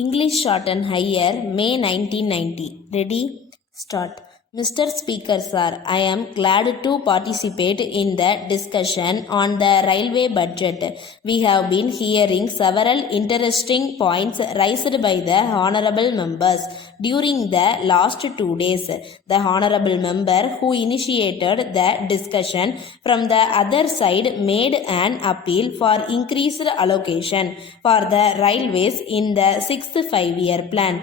English Shorthand Higher, May 1990. Ready? Start. Mr. Speaker Sir, I am glad to participate in the discussion on the railway budget. We have been hearing several interesting points raised by the honorable members during the last 2 days. The honorable member who initiated the discussion from the other side made an appeal for increased allocation for the railways in the 6th 5-year plan.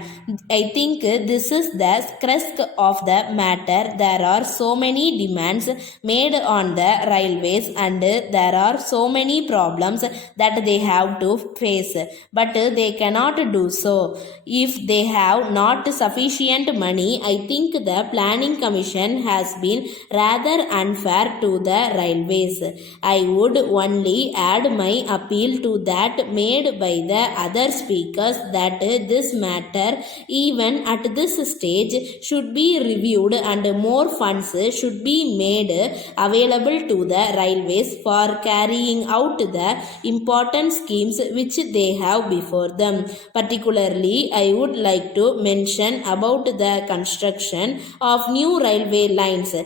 I think this is the crux of the matter. There are so many demands made on the railways and there are so many problems that they have to face, but they cannot do so if they have not sufficient money. I think the planning commission has been rather unfair to the railways. I would only add my appeal to that made by the other speakers that this matter even at this stage should be reviewed and more funds should be made available to the railways for carrying out the important schemes which they have before them. Particularly, I would like to mention about the construction of new railway lines. A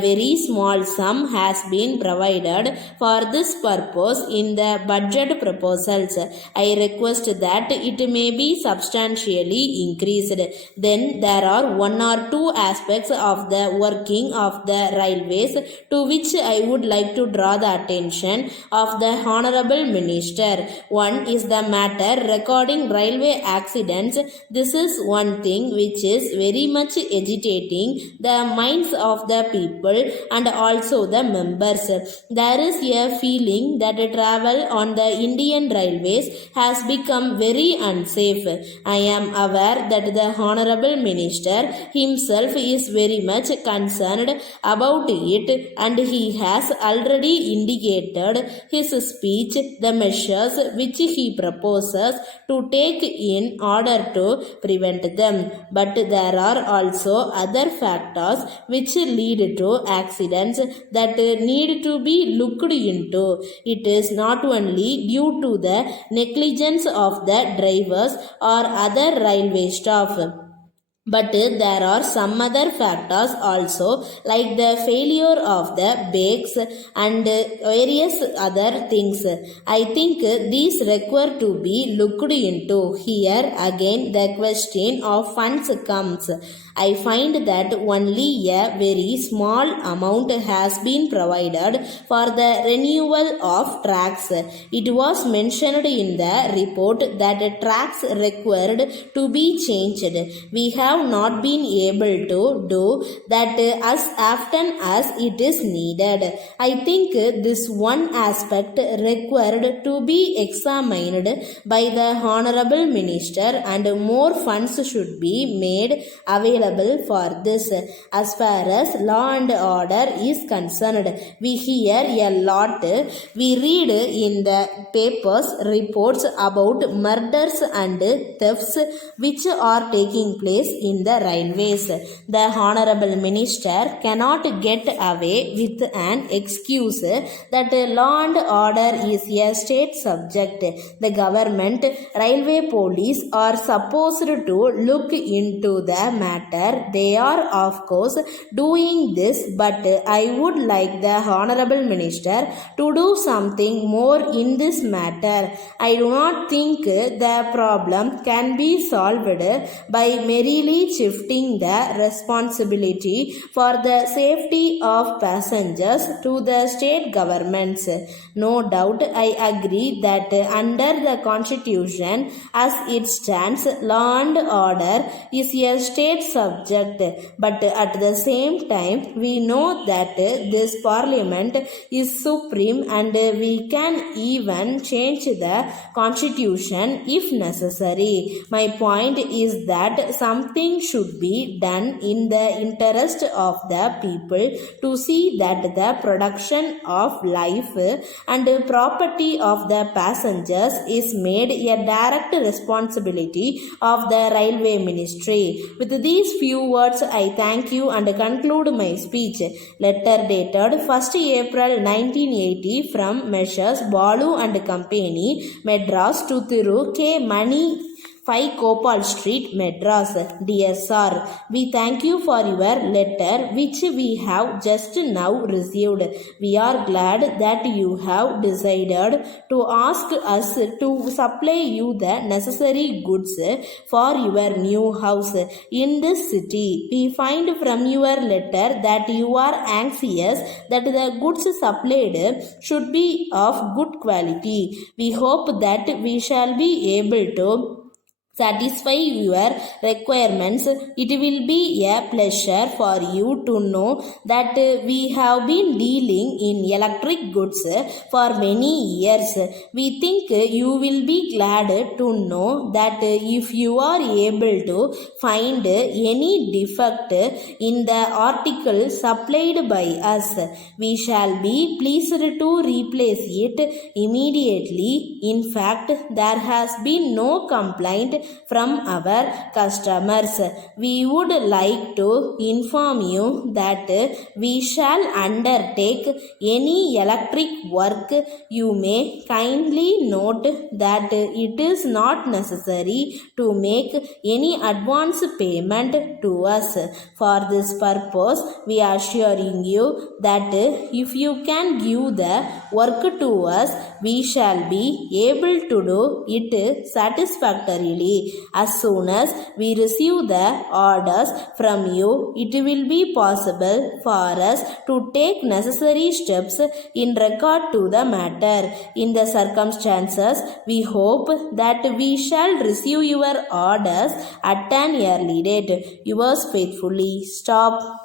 very small sum has been provided for this purpose in the budget proposals. I request that it may be substantially increased. Then there are one or two aspects of the working of the railways to which I would like to draw the attention of the honorable minister. One is the matter regarding railway accidents. This is one thing which is very much agitating the minds of the people and also the members. There is a feeling that travel on the Indian railways has become very unsafe. I am aware that the honorable minister himself is very much concerned about it and he has already indicated his speech the measures which he proposes to take in order to prevent them. But there are also other factors which lead to accidents that need to be looked into. It is not only due to the negligence of the drivers or other railway staff, but there are some other factors also, like the failure of the brakes and various other things. I think these require to be looked into. Here again the question of funds comes. I find that only a very small amount has been provided for the renewal of tracks. It was mentioned in the report that tracks required to be changed. We have not been able to do that as often as it is needed. I think this one aspect required to be examined by the honorable minister and more funds should be made available for this. As far as law and order is concerned, we hear a lot. We read in the papers reports about murders and thefts which are taking place in the railways. The honorable minister cannot get away with an excuse that law and order is a state subject. The government, railway police are supposed to look into the matter. They are of course doing this, but I would like the honorable minister to do something more in this matter. I do not think the problem can be solved by merely shifting the responsibility for the safety of passengers to the state governments. No doubt I agree that under the constitution as it stands, law and order is a state subject, but at the same time we know that this parliament is supreme and we can even change the constitution if necessary. My point is that something should be done in the interest of the people to see that the production of life and property of the passengers is made a direct responsibility of the railway ministry. With these few words, I thank you and conclude my speech. Letter dated 1st April 1980 from Messrs. Balu and Company, Madras to Thiru K. Mani 5 Copal Street, Madras. Dear Sir, we thank you for your letter which we have just now received. We are glad that you have decided to ask us to supply you the necessary goods for your new house in this city. We find from your letter that you are anxious that the goods supplied should be of good quality. We hope that we shall be able to satisfy your requirements. It will be a pleasure for you to know that we have been dealing in electric goods for many years. We think you will be glad to know that if you are able to find any defect in the article supplied by us, we shall be pleased to replace it immediately. In fact, there has been no complaint from our customers. We would like to inform you that we shall undertake any electric work. You may kindly note that it is not necessary to make any advance payment to us. For this purpose, we are assuring you that if you can give the work to us, we shall be able to do it satisfactorily. As soon as we receive the orders from you, it will be possible for us to take necessary steps in regard to the matter. In the circumstances, we hope that we shall receive your orders at an early date. Yours faithfully, Stop.